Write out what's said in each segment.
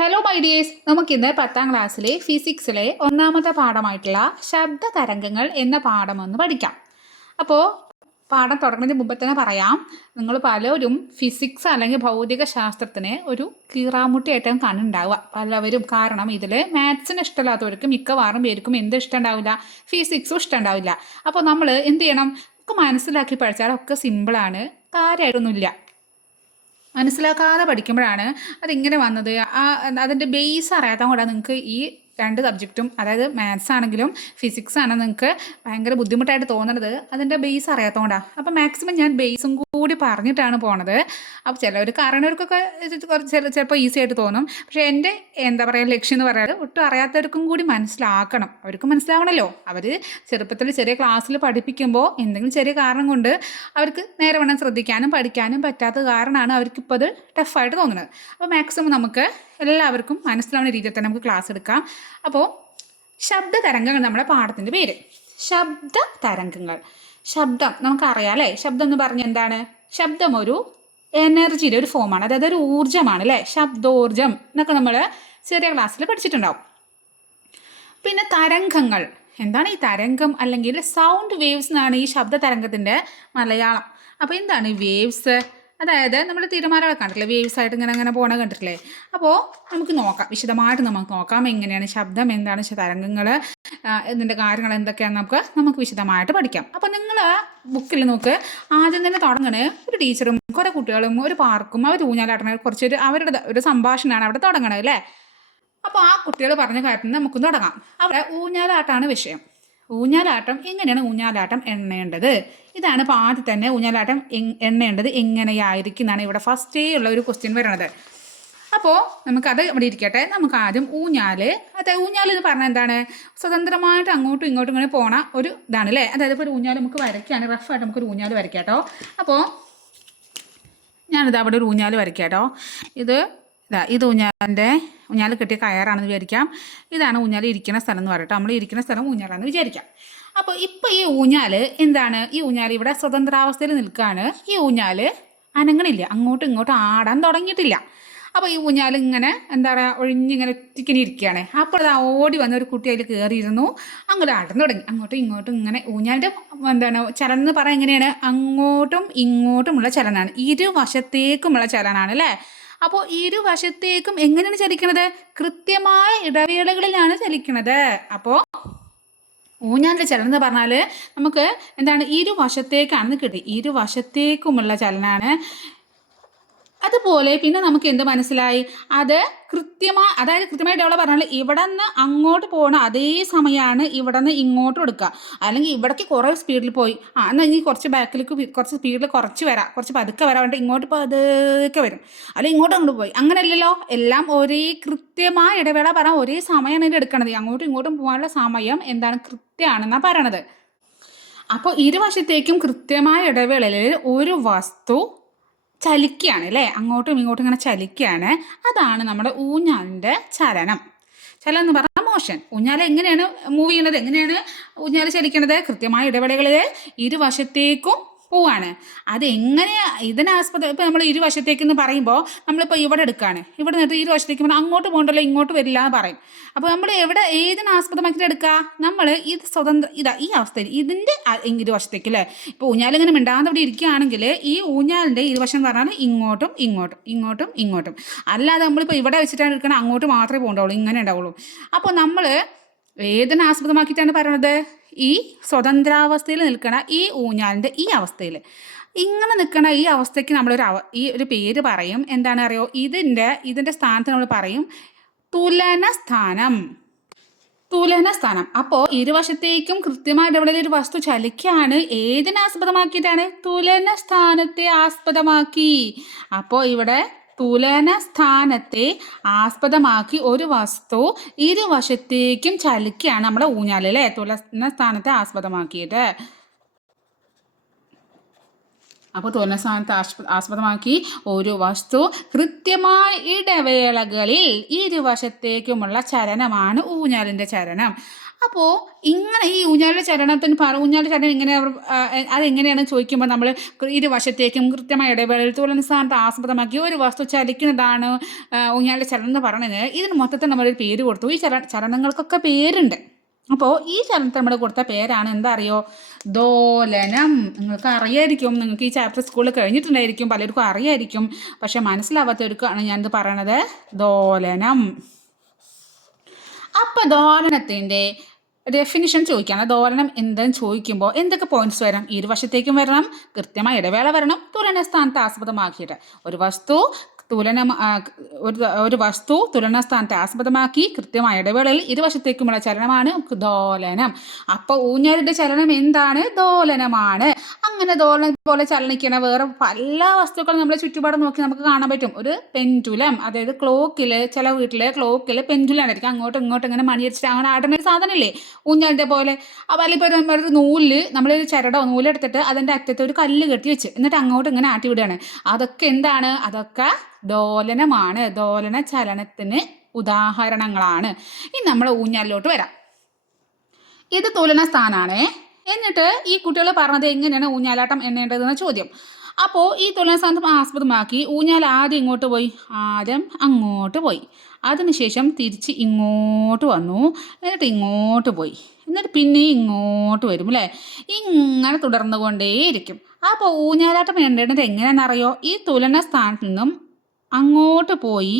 Hello my dears, നമുക്കിന്ന് 10ാം ക്ലാസ്സിലെ ഫിസിക്സിലെ ഒന്നാമത്തെ പാഠമായിട്ടുള്ള ശബ്ദ തരംഗങ്ങൾ എന്ന പാഠം ഒന്ന് പഠിക്കാം. അപ്പോൾ പാഠം തുടങ്ങുന്നതിന് മുമ്പ് തന്നെ പറയാം, നിങ്ങൾ പലരും ഫിസിക്സ് അല്ലെങ്കിൽ ഭൗതിക ശാസ്ത്രത്തിന് ഒരു കീറാമുട്ടിയായിട്ടും കണ്ടുണ്ടാവുക പലവരും. കാരണം ഇതിൽ മാത്സിന് ഇഷ്ടമില്ലാത്തവർക്ക് മിക്കവാറും പേർക്കും എന്ത് ഇഷ്ടമുണ്ടാവില്ല, ഫിസിക്സും ഇഷ്ടമുണ്ടാവില്ല. അപ്പോൾ നമ്മൾ എന്ത് ചെയ്യണം, ഒക്കെ മനസ്സിലാക്കി പഠിച്ചാൽ ഒക്കെ സിമ്പിളാണ്, കാര്യമായിട്ടൊന്നുമില്ല. മനസ്സിലാക്കാതെ പഠിക്കുമ്പോഴാണ് അതിങ്ങനെ വന്നത്. അതിൻ്റെ ബേസ് അറിയാത്ത കൊണ്ടാണ് നിങ്ങൾക്ക് ഈ രണ്ട് സബ്ജക്റ്റും, അതായത് മാത്സ് ആണെങ്കിലും ഫിസിക്സ് ആണ് നിങ്ങൾക്ക് ഭയങ്കര ബുദ്ധിമുട്ടായിട്ട് തോന്നുന്നത്, അതിൻ്റെ ബേസ് അറിയാത്തതുകൊണ്ടാണ്. അപ്പോൾ മാക്സിമം ഞാൻ ബേസും കൂടി പറഞ്ഞിട്ടാണ് പോണത്. അപ്പോൾ ചിലവർക്ക് അറിയണവർക്കൊക്കെ ചിലപ്പോൾ ഈസി ആയിട്ട് തോന്നും. പക്ഷേ എൻ്റെ എന്താ പറയുക ലക്ഷ്യം എന്ന് പറയുന്നത് ഒട്ടും അറിയാത്തവർക്കും കൂടി മനസ്സിലാക്കണം. അവർക്ക് മനസ്സിലാവണമല്ലോ. അവർ ചെറുപ്പത്തിൽ ചെറിയ ക്ലാസ്സിൽ പഠിപ്പിക്കുമ്പോൾ എന്തെങ്കിലും ചെറിയ കാരണം കൊണ്ട് അവർക്ക് നേരെ വേണം ശ്രദ്ധിക്കാനും പഠിക്കാനും പറ്റാത്ത കാരണമാണ് അവർക്കിപ്പോൾ അത് ടഫായിട്ട് തോന്നുന്നത്. അപ്പോൾ മാക്സിമം നമുക്ക് എല്ലാവർക്കും മനസ്സിലാവുന്ന രീതിയിൽ തന്നെ നമുക്ക് ക്ലാസ് എടുക്കാം. അപ്പോൾ ശബ്ദ തരംഗങ്ങൾ നമ്മുടെ പാഠത്തിൻ്റെ പേര്. ശബ്ദ തരംഗങ്ങൾ. ശബ്ദം നമുക്കറിയാം അല്ലേ. ശബ്ദം എന്ന് പറഞ്ഞാൽ എന്താണ്? ശബ്ദം ഒരു എനർജിയുടെ ഒരു ഫോമാണ്, അതായത് ഒരു ഊർജ്ജമാണ് അല്ലേ. ശബ്ദോർജ്ജം എന്നൊക്കെ നമ്മൾ ചെറിയ ക്ലാസ്സിൽ പഠിച്ചിട്ടുണ്ടാവും. പിന്നെ തരംഗങ്ങൾ. എന്താണ് ഈ തരംഗം അല്ലെങ്കിൽ സൗണ്ട് വേവ്സ് എന്നാണ് ഈ ശബ്ദ തരംഗത്തിൻ്റെ മലയാളം. അപ്പോൾ എന്താണ് വേവ്സ്? അതായത് നമ്മൾ തിരമാലകളൊക്കെ കണ്ടിട്ടില്ലേ, വേവ്സ് ആയിട്ട് ഇങ്ങനെ പോകണ കണ്ടിട്ടില്ലേ. അപ്പോൾ നമുക്ക് നോക്കാം, വിശദമായിട്ട് നമുക്ക് നോക്കാം എങ്ങനെയാണ് ശബ്ദം, എന്താണ് തരംഗങ്ങൾ, ഇതിൻ്റെ കാര്യങ്ങൾ എന്തൊക്കെയാണെന്ന് നമുക്ക് വിശദമായിട്ട് പഠിക്കാം. അപ്പോൾ നിങ്ങൾ ബുക്കിൽ നോക്ക്, ആദ്യം തന്നെ തുടങ്ങണേ ഒരു ടീച്ചറും കുറേ കുട്ടികളും ഒരു പാർക്കും അവർ ഊഞ്ഞാലാട്ടണ കുറച്ചൊരു അവരുടെ ഒരു സംഭാഷണമാണ് അവിടെ തുടങ്ങണത് അല്ലേ. അപ്പോൾ ആ കുട്ടികൾ പറഞ്ഞ കാര്യത്തിൽ നമുക്ക് തുടങ്ങാം. അവിടെ ഊഞ്ഞാലാട്ടമാണ് വിഷയം. ഊഞ്ഞാലാട്ടം എങ്ങനെയാണ് ഊഞ്ഞാലാട്ടം എണ്ണേണ്ടത്? ഇതാണ് ഇപ്പോൾ ആദ്യം തന്നെ ഊഞ്ഞാലാട്ടം എണ്ണേണ്ടത് എങ്ങനെയായിരിക്കും എന്നാണ് ഇവിടെ ഫസ്റ്റേ ഉള്ള ഒരു ക്വസ്റ്റ്യൻ വരണത്. അപ്പോൾ നമുക്കത് ഇവിടെ ഇരിക്കട്ടെ. നമുക്ക് ആദ്യം ഊഞ്ഞാല്, അതായത് ഊഞ്ഞാൽ എന്ന് പറഞ്ഞാൽ എന്താണ്? സ്വതന്ത്രമായിട്ട് അങ്ങോട്ടും ഇങ്ങോട്ടും ഇങ്ങനെ പോണ ഒരു ഇതാണ് അല്ലേ. അതായത് ഇപ്പോൾ ഒരു ഊഞ്ഞാൽ നമുക്ക് വരയ്ക്കുകയാണ്, റഫായിട്ട് നമുക്കൊരു ഊഞ്ഞാൽ വരയ്ക്കാം കേട്ടോ. അപ്പോൾ ഞാനിത് അവിടെ ഒരു ഊഞ്ഞാൽ വരയ്ക്കാം കേട്ടോ. ഇത് ഊഞ്ഞാൽ കെട്ടിയ കയറാണെന്ന് വിചാരിക്കാം. ഇതാണ് ഊഞ്ഞാൽ ഇരിക്കുന്ന സ്ഥലം എന്ന് പറയട്ടോ. നമ്മൾ ഇരിക്കുന്ന സ്ഥലം ഊഞ്ഞാലാണെന്ന് വിചാരിക്കാം. അപ്പോൾ ഇപ്പോൾ ഈ ഊഞ്ഞാൽ എന്താണ്? ഈ ഊഞ്ഞാൽ ഇവിടെ സ്വതന്ത്രാവസ്ഥയിൽ നിൽക്കുകയാണ്. ഈ ഊഞ്ഞാൽ അനങ്ങണില്ല, അങ്ങോട്ടും ഇങ്ങോട്ടും ആടാൻ തുടങ്ങിയിട്ടില്ല. അപ്പോൾ ഈ ഊഞ്ഞാൽ ഇങ്ങനെ എന്താ പറയുക ഒഴിഞ്ഞിങ്ങനെ ഒറ്റയ്ക്കിനി ഇരിക്കുകയാണ്. അപ്പോൾ അത് ഓടി വന്ന ഒരു കുട്ടി അതിൽ കയറിയിരുന്നു, അങ്ങോട്ട് ആടാൻ തുടങ്ങി. അങ്ങോട്ടും ഇങ്ങോട്ടും ഇങ്ങനെ ഊഞ്ഞാലിൻ്റെ എന്താണ് ചലനം എന്ന് പറയാൻ എങ്ങനെയാണ്? അങ്ങോട്ടും ഇങ്ങോട്ടുമുള്ള ചലനമാണ്, ഇരുവശത്തേക്കുമുള്ള ചലനമാണ് അല്ലേ. അപ്പോൾ ഇരുവശത്തേക്കും എങ്ങനെയാണ് ചലിക്കണത്? കൃത്യമായ ഇടവേളകളിലാണ് ചലിക്കണത്. അപ്പോൾ ഊഞ്ഞാലിൻ്റെ ചലനം എന്ന് പറഞ്ഞാൽ നമുക്ക് എന്താണ്? ഇരുവശത്തേക്കാണെന്ന് കിട്ടി, ഇരുവശത്തേക്കുമുള്ള ചലനമാണ്. അതുപോലെ പിന്നെ നമുക്ക് എന്ത് മനസ്സിലായി? അത് അതായത് കൃത്യമായിട്ട് ഇവിടെ പറഞ്ഞാൽ ഇവിടെ നിന്ന് അങ്ങോട്ട് പോകണ അതേ സമയമാണ് ഇവിടെ നിന്ന് ഇങ്ങോട്ട് എടുക്കുക. അല്ലെങ്കിൽ ഇവിടേക്ക് കുറേ സ്പീഡിൽ പോയി എന്നാൽ ഇനി കുറച്ച് ബാക്കിലേക്ക് കുറച്ച് സ്പീഡിൽ കുറച്ച് വരാം, കുറച്ച് പതുക്കെ വരാൻ വേണ്ടി ഇങ്ങോട്ട് പതുക്കെ വരും, അല്ലെങ്കിൽ ഇങ്ങോട്ടും അങ്ങോട്ട് പോയി. അങ്ങനെയല്ലല്ലോ, എല്ലാം ഒരേ കൃത്യമായ ഇടവേള പറഞ്ഞാൽ ഒരേ സമയമാണ് ഇതിൻ്റെ എടുക്കണത്. അങ്ങോട്ടും ഇങ്ങോട്ടും പോകാനുള്ള സമയം എന്താണ്? കൃത്യമാണെന്നാണ് പറയണത്. അപ്പോൾ ഇരുവശത്തേക്കും കൃത്യമായ ഇടവേളയിൽ ഒരു വസ്തു ചലിക്കുകയാണ് അല്ലേ, അങ്ങോട്ടും ഇങ്ങോട്ടും ഇങ്ങനെ ചലിക്കുകയാണ്. അതാണ് നമ്മുടെ ഊഞ്ഞാലിൻ്റെ ചലനം. ചലനം എന്ന് പറഞ്ഞാൽ മോഷൻ. ഊഞ്ഞാൽ എങ്ങനെയാണ് മൂവ് ചെയ്യണത്, എങ്ങനെയാണ് ഊഞ്ഞാൽ ചലിക്കണത്? കൃത്യമായ ഇടവേളകളിൽ ഇരുവശത്തേക്കും പോവാണ്. അതെങ്ങനെയാണ് ഇതിനാസ്പദം? ഇപ്പോൾ നമ്മൾ ഇരുവശത്തേക്കെന്ന് പറയുമ്പോൾ നമ്മളിപ്പോൾ ഇവിടെ എടുക്കുകയാണ്, ഇവിടെ നിന്നിട്ട് ഇരുവശത്തേക്ക് പറഞ്ഞാൽ അങ്ങോട്ട് പോകണ്ടല്ലോ, ഇങ്ങോട്ട് വരില്ല എന്ന് പറയും. അപ്പോൾ നമ്മൾ ഏതിനാസ്പദമാക്കിയിട്ട് എടുക്കുക? നമ്മൾ ഇത് ഈ അവസ്ഥയിൽ ഇതിൻ്റെ ഇരുവശത്തേക്ക് അല്ലേ. ഇപ്പോൾ ഊഞ്ഞാലിങ്ങനെ മിണ്ടാതെ ഇവിടെ ഇരിക്കുകയാണെങ്കിൽ ഈ ഊഞ്ഞാലിൻ്റെ ഇരുവശം എന്ന് പറഞ്ഞാൽ ഇങ്ങോട്ടും ഇങ്ങോട്ടും ഇങ്ങോട്ടും ഇങ്ങോട്ടും. അല്ലാതെ നമ്മളിപ്പോൾ ഇവിടെ വെച്ചിട്ടാണ് എടുക്കണം, അങ്ങോട്ട് മാത്രമേ പോകണ്ടാവുള്ളൂ, ഇങ്ങനെ ഉണ്ടാവുള്ളൂ. അപ്പോൾ നമ്മൾ ഏതിനാസ്പദമാക്കിയിട്ടാണ് പറയണത്? ഈ സ്വതന്ത്രാവസ്ഥയിൽ നിൽക്കണ ഈ ഊഞ്ഞാലിൻ്റെ ഈ അവസ്ഥയിൽ ഇങ്ങനെ നിൽക്കണ ഈ അവസ്ഥയ്ക്ക് ഈ ഒരു പേര് പറയും. എന്താണ് അറിയോ? ഇതിൻ്റെ സ്ഥാനത്ത് നമ്മൾ പറയും തുലനസ്ഥാനം. തുലനസ്ഥാനം. അപ്പോൾ ഇരുവശത്തേക്കും കൃത്യമായ ഇടവേളയിൽ ഒരു വസ്തു ചലിക്കുകയാണ്. ഏതിനാസ്പദമാക്കിയിട്ടാണ്? തുലനസ്ഥാനത്തെ ആസ്പദമാക്കി. അപ്പോൾ ഇവിടെ തുലനസ്ഥാനത്തെ ആസ്പദമാക്കി ഒരു വസ്തു ഇരുവശത്തേക്കും ചലിക്കുകയാണ് നമ്മുടെ ഊഞ്ഞാലല്ലേ, തുലനസ്ഥാനത്തെ ആസ്പദമാക്കിയിട്ട്. അപ്പോൾ തുലനസ്ഥാനത്തെ ആസ്പദമാക്കി ഒരു വസ്തു കൃത്യമായ ഇടവേളകളിൽ ഇരുവശത്തേക്കുമുള്ള ചലനമാണ് ഊഞ്ഞാലിൻ്റെ ചലനം. അപ്പോൾ ഇങ്ങനെ ഈ ഊഞ്ഞാലിൻ്റെ ചലനത്തിന് ഊഞ്ഞാലിൻ്റെ ചലനം ഇങ്ങനെ അതെങ്ങനെയാണ് ചോദിക്കുമ്പോൾ നമ്മൾ ഇരുവശത്തേക്കും കൃത്യമായ ഇടവേളയിൽ തുലന സ്ഥാനത്ത് ആസ്പദമാക്കി ഒരു വസ്തു ചലിക്കുന്നതാണ് ഊഞ്ഞാലിൻ്റെ ചലനം എന്ന് പറയുന്നത്. ഇതിന് മൊത്തത്തിൽ നമ്മളൊരു പേര് കൊടുത്തു. ഈ ചലനങ്ങൾക്കൊക്കെ പേരുണ്ട്. അപ്പോൾ ഈ ചലനത്തിന് നമ്മൾ കൊടുത്ത പേരാണ് എന്താ അറിയോ? ദോലനം. നിങ്ങൾക്ക് അറിയായിരിക്കും, നിങ്ങൾക്ക് ഈ ചാപ്റ്റർ സ്കൂളിൽ കഴിഞ്ഞിട്ടുണ്ടായിരിക്കും, പലർക്കും അറിയായിരിക്കും. പക്ഷെ മനസ്സിലാവാത്തവർക്കാണ് ഞാനിത് പറയണത്. ദോലനം. അപ്പോൾ ദോലനത്തിൻ്റെ ഡെഫിനിഷൻ ചോദിക്കുകയാണ്. ദോലനം എന്തെന്ന് ചോദിക്കുമ്പോൾ എന്തൊക്കെ പോയിന്റ്സ് വരണം? ഇരുവശത്തേക്കും വരണം, കൃത്യമായ ഇടവേള വരണം, തുലന സ്ഥാനത്ത് ആസ്പദമാക്കിയിട്ട് ഒരു വസ്തു തുലന സ്ഥാനത്തെ ആസ്പദമാക്കി കൃത്യമായ ഇടവേളയിൽ ഇരുവശത്തേക്കുമുള്ള ചലനമാണ് ദോലനം. അപ്പോൾ ഊഞ്ഞാലിൻ്റെ ചലനം എന്താണ്? ദോലനമാണ്. അങ്ങനെ ദോലനം പോലെ ചലനിക്കണ വേറെ പല വസ്തുക്കളും നമ്മളെ ചുറ്റുപാട് നോക്കി നമുക്ക് കാണാൻ പറ്റും. ഒരു പെൻഡുലം, അതായത് ക്ലോക്കിൽ, ചില വീട്ടിലെ ക്ലോക്കിൽ പെൻഡുലം ആയിരിക്കും, അങ്ങോട്ടും ഇങ്ങോട്ടും ഇങ്ങനെ മണിയടിച്ചിട്ട് അങ്ങനെ ആടുന്ന ഒരു സാധനമില്ലേ ഊഞ്ഞാലിൻ്റെ പോലെ. അപ്പോൾ അല്ലെങ്കിൽ ഒരു നൂലിൽ നമ്മളൊരു ചരടോ നൂലെടുത്തിട്ട് അതിൻ്റെ അറ്റത്ത് ഒരു കല്ല് കെട്ടി വെച്ച് എന്നിട്ട് അങ്ങോട്ട് ഇങ്ങനെ ആട്ടി വിടുകയാണ്. അതൊക്കെ എന്താണ്? അതൊക്കെ ദോലനമാണ്. ദോലന ചലനത്തിന് ഉദാഹരണങ്ങളാണ്. ഇനി നമ്മൾ ഊഞ്ഞാലിലോട്ട് വരാം. ഇത് തുലന സ്ഥാനാണ്. എന്നിട്ട് ഈ കുട്ടികൾ പറഞ്ഞത് എങ്ങനെയാണ് ഊഞ്ഞാലാട്ടം എണ്ണേണ്ടതെന്ന ചോദ്യം. അപ്പോൾ ഈ തുലന സ്ഥാനത്ത് ആസ്പദമാക്കി ഊഞ്ഞാൽ ആദ്യം ഇങ്ങോട്ട് പോയി, ആദ്യം അങ്ങോട്ട് പോയി, അതിനുശേഷം തിരിച്ച് ഇങ്ങോട്ട് വന്നു, എന്നിട്ട് ഇങ്ങോട്ട് പോയി, എന്നിട്ട് പിന്നെ ഇങ്ങോട്ട് വരും അല്ലേ. ഇങ്ങനെ തുടർന്നു കൊണ്ടേയിരിക്കും. അപ്പോൾ ഊഞ്ഞാലാട്ടം എണ്ണേണ്ടത് എങ്ങനെയാണെന്നറിയോ? ഈ തുലന സ്ഥാനത്ത് നിന്നും അങ്ങോട്ട് പോയി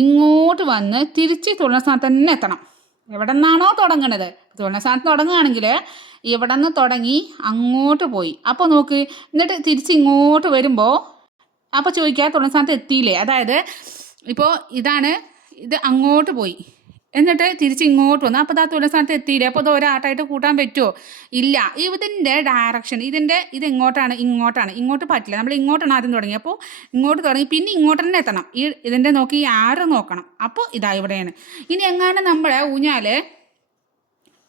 ഇങ്ങോട്ട് വന്ന് തിരിച്ച് തുലന സ്ഥാനത്ത് തന്നെ എത്തണം. എവിടെ നിന്നാണോ തുടങ്ങണത്, തുലന സ്ഥാനത്ത് തുടങ്ങുകയാണെങ്കിൽ ഇവിടെ നിന്ന് തുടങ്ങി അങ്ങോട്ട് പോയി, അപ്പോൾ നോക്ക്, എന്നിട്ട് തിരിച്ച് ഇങ്ങോട്ട് വരുമ്പോൾ അപ്പോൾ ചോദിക്കുക തുലന സ്ഥാനത്ത് എത്തിയില്ലേ. അതായത് ഇപ്പോൾ ഇത് അങ്ങോട്ട് പോയി എന്നിട്ട് തിരിച്ച് ഇങ്ങോട്ട് വന്നു, അപ്പോൾ തുലന സ്ഥാനത്ത് എത്തിയില്ലേ. അപ്പോൾ ഇത് ഒരാട്ടായിട്ട് കൂട്ടാൻ പറ്റുമോ? ഇല്ല. ഇതിൻ്റെ ഡയറക്ഷൻ ഇത് എങ്ങോട്ടാണ്? ഇങ്ങോട്ട് പറ്റില്ല. നമ്മൾ ഇങ്ങോട്ടാണ് ആദ്യം തുടങ്ങി, അപ്പോൾ ഇങ്ങോട്ട് തുടങ്ങി പിന്നെ ഇങ്ങോട്ട് തന്നെ എത്തണം. ഇതിൻ്റെ നോക്കി ഈ ആറ് നോക്കണം. അപ്പോൾ ഇവിടെയാണ്. ഇനി എങ്ങാണ്ട് നമ്മുടെ ഊഞ്ഞാല്